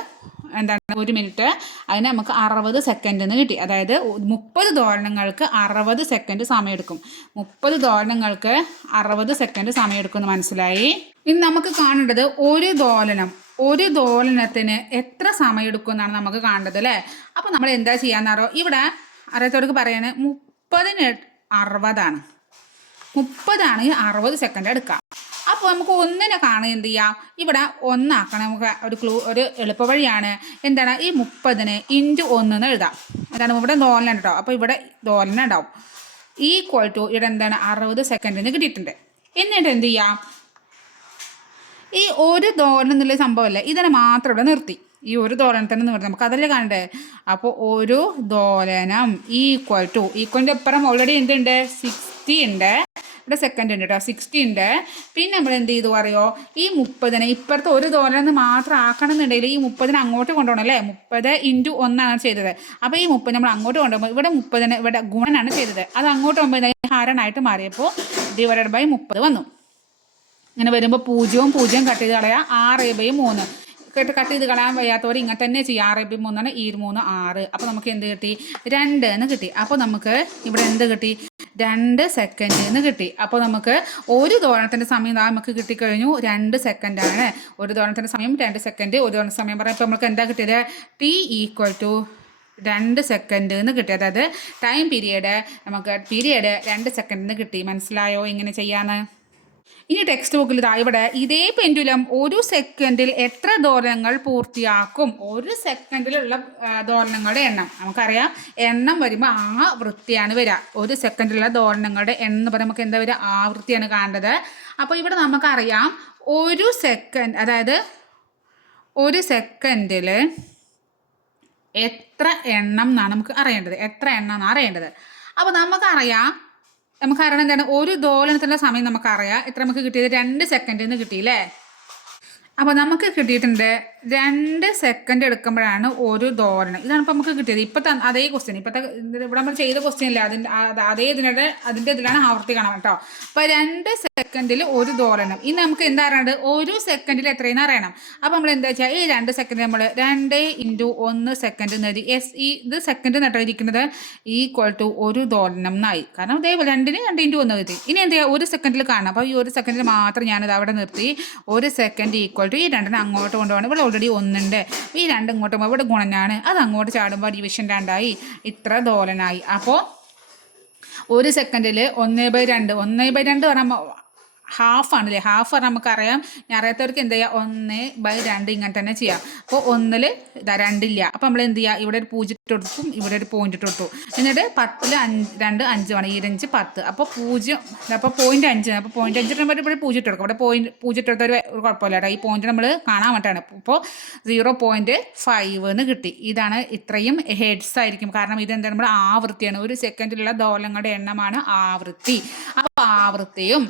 എന്താണ് 1 മിനിറ്റ്, അതിന് നമുക്ക് 60 സെക്കൻഡ് എന്ന് കിട്ടി. അതായത് 30 ദോലനങ്ങൾക്ക് 60 സെക്കൻഡ് സമയം എടുക്കും. 30 ദോലനങ്ങൾക്ക് 60 സെക്കൻഡ് സമയം എടുക്കുമെന്ന് മനസ്സിലായി. ഇനി നമുക്ക് കാണേണ്ടത് ഒരു ദോലനത്തിന് എത്ര സമയം എടുക്കും എന്നാണ് നമുക്ക് കാണേണ്ടത് അല്ലേ. അപ്പോൾ നമ്മൾ എന്താ ചെയ്യാന്നറിയോ, ഇവിടെ അറിയാത്തവർക്ക് പറയുന്നത് 30ന് 60 30 60 സെക്കൻഡ് എടുക്കാം. അപ്പോൾ നമുക്ക് ഒന്നിനെ കാണുക എന്ത് ചെയ്യാം, ഇവിടെ 1 ആക്കണം. നമുക്ക് ഒരു എളുപ്പ വഴിയാണ്. എന്താണ്, ഈ 30നെ × 1 എന്ന് എഴുതാം. എന്താണ് ഇവിടെ ദോലനം കേട്ടോ. അപ്പോൾ ഇവിടെ ദോലനം ഉണ്ടാവും. = ഇവിടെ എന്താണ് 60 സെക്കൻഡിന് കിട്ടിയിട്ടുണ്ട്. എന്നിട്ട് എന്ത് ചെയ്യാം, ഈ ഒരു ദോലനം എന്നുള്ള സംഭവമല്ലേ, ഇതിനെ മാത്രം ഇവിടെ നിർത്തി. ഈ ഒരു ദോലനത്തിന് നിർത്തി, നമുക്ക് അതല്ലേ കാണണ്ടേ. അപ്പോൾ ഒരു ദോലനം ഈക്വലിൻ്റെ അപ്പുറം ഓൾറെഡി എന്തുണ്ട്, 60 ഉണ്ട്. ഇവിടെ സെക്കൻഡ് ഉണ്ട് കേട്ടോ, 60 ഉണ്ട്. പിന്നെ നമ്മൾ എന്ത് ചെയ്തു അറിയോ, ഈ 30നെ ഇപ്പുറത്തെ ഒരു ദോലനം മാത്രം ആക്കണം എന്നുണ്ടെങ്കിൽ ഈ 30നെ അങ്ങോട്ട് കൊണ്ടുപോകണം അല്ലേ. 30 × 1 ആണ് ചെയ്തത്. അപ്പോൾ ഈ 30 നമ്മൾ അങ്ങോട്ട് കൊണ്ടുപോകുമ്പോൾ ഇവിടെ 30നെ ഇവിടെ ഗുണനാണ് ചെയ്തത്. അത് അങ്ങോട്ട് പോകുമ്പോൾ ഹാരനായിട്ട് മാറിയപ്പോൾ ÷ 30 വന്നു. ഇങ്ങനെ വരുമ്പോൾ 0 കട്ട് ചെയ്ത് കളയാം. 6/3 കട്ട് ചെയ്ത് കളയാൻ വയ്യാത്തവർ ഇങ്ങനെ തന്നെ ചെയ്യുക. 6/3 3 6. അപ്പോൾ നമുക്ക് എന്ത് കിട്ടി, 2 എന്ന് കിട്ടി. അപ്പോൾ നമുക്ക് ഇവിടെ എന്ത് കിട്ടി, 2 സെക്കൻഡ് എന്ന് കിട്ടി. അപ്പോൾ നമുക്ക് ഒരു ദോലനത്തിൻ്റെ സമയം നമുക്ക് കിട്ടിക്കഴിഞ്ഞു, 2 സെക്കൻഡാണ്. ഒരു ദോലനത്തിൻ്റെ സമയം 2 സെക്കൻഡ്. ഒരു ദോലന സമയം പറയുമ്പോൾ നമുക്ക് എന്താ കിട്ടിയത്, T = 2 സെക്കൻഡ് എന്ന് കിട്ടി. അതായത് ടൈം പീരിയഡ് 2 സെക്കൻഡിന് കിട്ടി. മനസ്സിലായോ ഇങ്ങനെ ചെയ്യാന്ന്. ഇനി ടെക്സ്റ്റ് ബുക്കിൽ ഇവിടെ ഇതേ പെൻഡുലം 1 സെക്കൻഡിൽ എത്ര ദോലനങ്ങൾ പൂർത്തിയാക്കും. 1 സെക്കൻഡിലുള്ള ദോലനങ്ങളുടെ എണ്ണം നമുക്കറിയാം. എണ്ണം വരുമ്പോൾ ആവൃത്തിയാണ് വരിക. 1 സെക്കൻഡിലുള്ള ദോലനങ്ങളുടെ എണ്ണം പറയുമ്പോൾ നമുക്ക് എന്താ വരിക, ആവൃത്തിയാണ് കാണേണ്ടത്. അപ്പോൾ ഇവിടെ നമുക്കറിയാം 1 സെക്കൻഡ്, അതായത് 1 സെക്കൻഡിൽ എത്ര എണ്ണം എന്നാണ് നമുക്ക് അറിയേണ്ടത്. എത്ര എണ്ണം എന്നാണ് അറിയേണ്ടത്. അപ്പോൾ നമുക്കറിയണം എന്താണ്, ഒരു ദോലനത്തിലുള്ള സമയം നമുക്കറിയാം. എത്ര നമുക്ക് കിട്ടിയത്, 2 സെക്കൻഡിൽ നിന്ന് കിട്ടിയില്ലേ. അപ്പോൾ നമുക്ക് കിട്ടിയിട്ടുണ്ട് 2 സെക്കൻഡ് എടുക്കുമ്പോഴാണ് ഒരു ദോലനം. ഇതാണ് ഇപ്പോൾ നമുക്ക് കിട്ടിയത്. ഇപ്പോഴത്തെ അതേ ക്വസ്റ്റ്യൻ, ഇപ്പോഴത്തെ ഇവിടെ നമ്മൾ ചെയ്ത ക്വസ്റ്റ്യൻ ഇല്ല, അതേ അതിൻ്റെ ഇതിലാണ് ആവർത്തി കാണാം കേട്ടോ. അപ്പോൾ 2 സെക്കൻഡിൽ ഒരു ദോലനം. ഇനി നമുക്ക് എന്താ അറിയേണ്ടത്, 1 സെക്കൻഡിൽ എത്രയെന്ന് അറിയണം. അപ്പോൾ നമ്മൾ എന്താ വെച്ചാൽ ഈ 2 സെക്കൻഡ് നമ്മൾ 2 × 1 സെക്കൻഡ് എന്ന് എഴുതി. ഇത് സെക്കൻഡ് നട്ടിരിക്കുന്നത് = ഒരു ദോലനം എന്നായി. കാരണം അതേപോലെ 2 × 1 എഴുതി. ഇനി എന്താ ചെയ്യുക, 1 സെക്കൻഡിൽ കാണാം. അപ്പോൾ ഈ 1 സെക്കൻഡിൽ മാത്രം ഞാനിത് അവിടെ നിർത്തി. 1 സെക്കൻഡ് = ഈ 2നെ അങ്ങോട്ട് കൊണ്ടുപോകണം. ഇവിടെ ഓൾറെഡി 1 ഉണ്ട്. ഈ 2 ഇങ്ങോട്ട് പോകുമ്പോൾ ഇവിടെ ഗുണനാണ്. അത് അങ്ങോട്ട് ചാടുമ്പോൾ ഡിവിഷൻ 2 ആയി. ഇത്ര ദോലനായി. അപ്പോൾ 1 സെക്കൻഡിൽ 1/2 പറയുമ്പോൾ ഹാഫാണല്ലേ. ഹാഫ് പറഞ്ഞാൽ നമുക്കറിയാം. ഞാൻ അറിയാത്തവർക്ക് എന്ത് ചെയ്യുക, 1/2 ഇങ്ങനെ തന്നെ ചെയ്യാം. അപ്പോൾ 1ൽ 2 ഇല്ല. അപ്പോൾ നമ്മൾ എന്ത് ചെയ്യുക, ഇവിടെ ഒരു 0 ഇട്ട് കൊടുക്കും, ഇവിടെ ഒരു പോയിന്റ് ഇട്ട് കൊടുത്തു. എന്നിട്ട് 10ൽ 2 5 ആണ്. 5 10. അപ്പോൾ 0, അപ്പോൾ 0.5. അപ്പോൾ 0.5 ഇടുമ്പോൾ ഇവിടെ 0 ഇട്ട് കൊടുക്കും. ഇവിടെ 0 ഇട്ട് കൊടുത്ത ഒരു കുഴപ്പമില്ല കേട്ടോ. ഈ പോയിന്റ് നമ്മൾ കാണാൻ വേണ്ടിയിട്ടാണ്. അപ്പോൾ 0.5 എന്ന് കിട്ടി. ഇതാണ് ഇത്രയും ഹെഡ്സ് ആയിരിക്കും. കാരണം ഇതെന്താണ്, നമ്മൾ ആവൃത്തിയാണ്. 1 സെക്കൻഡിലുള്ള ദോലനങ്ങളുടെ എണ്ണമാണ് ആവൃത്തി. അപ്പോൾ ആവൃത്തിയും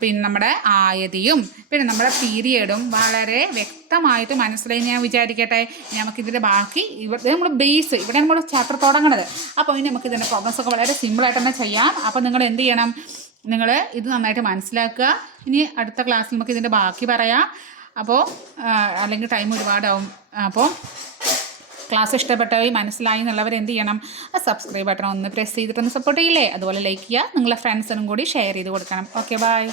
പിന്നെ നമ്മുടെ ആയതിയും പിന്നെ നമ്മുടെ പീരിയഡും വളരെ വ്യക്തമായിട്ട് മനസ്സിലായി ഞാൻ വിചാരിക്കട്ടെ. നമുക്കിതിൻ്റെ ബാക്കി ഇവിടെ നമ്മൾ ബേസ്, ഇവിടെ നമ്മൾ ചാപ്റ്റർ തുടങ്ങണത്. അപ്പോൾ ഇനി നമുക്ക് ഇതിൻ്റെ പ്രോബ്ലംസൊക്കെ വളരെ സിമ്പിളായിട്ട് തന്നെ ചെയ്യാം. അപ്പോൾ നിങ്ങൾ എന്ത് ചെയ്യണം, നിങ്ങൾ ഇത് നന്നായിട്ട് മനസ്സിലാക്കുക. ഇനി അടുത്ത ക്ലാസ്സിൽ നമുക്ക് ഇതിൻ്റെ ബാക്കി പറയാം. അപ്പോൾ അല്ലെങ്കിൽ ടൈം ഒരുപാടാവും. അപ്പോൾ ക്ലാസ് ഇഷ്ടപ്പെട്ടവർ മനസ്സിലായി എന്നുള്ളവർ എന്ത് ചെയ്യണം, സബ്സ്ക്രൈബ് ബട്ടൺ ഒന്ന് പ്രസ് ചെയ്തിട്ടൊന്ന് സപ്പോർട്ട് ചെയ്യില്ലേ. അതുപോലെ ലൈക്ക് ചെയ്യുക. നിങ്ങളുടെ ഫ്രണ്ട്സിനും കൂടി ഷെയർ ചെയ്ത് കൊടുക്കണം. Okay, by.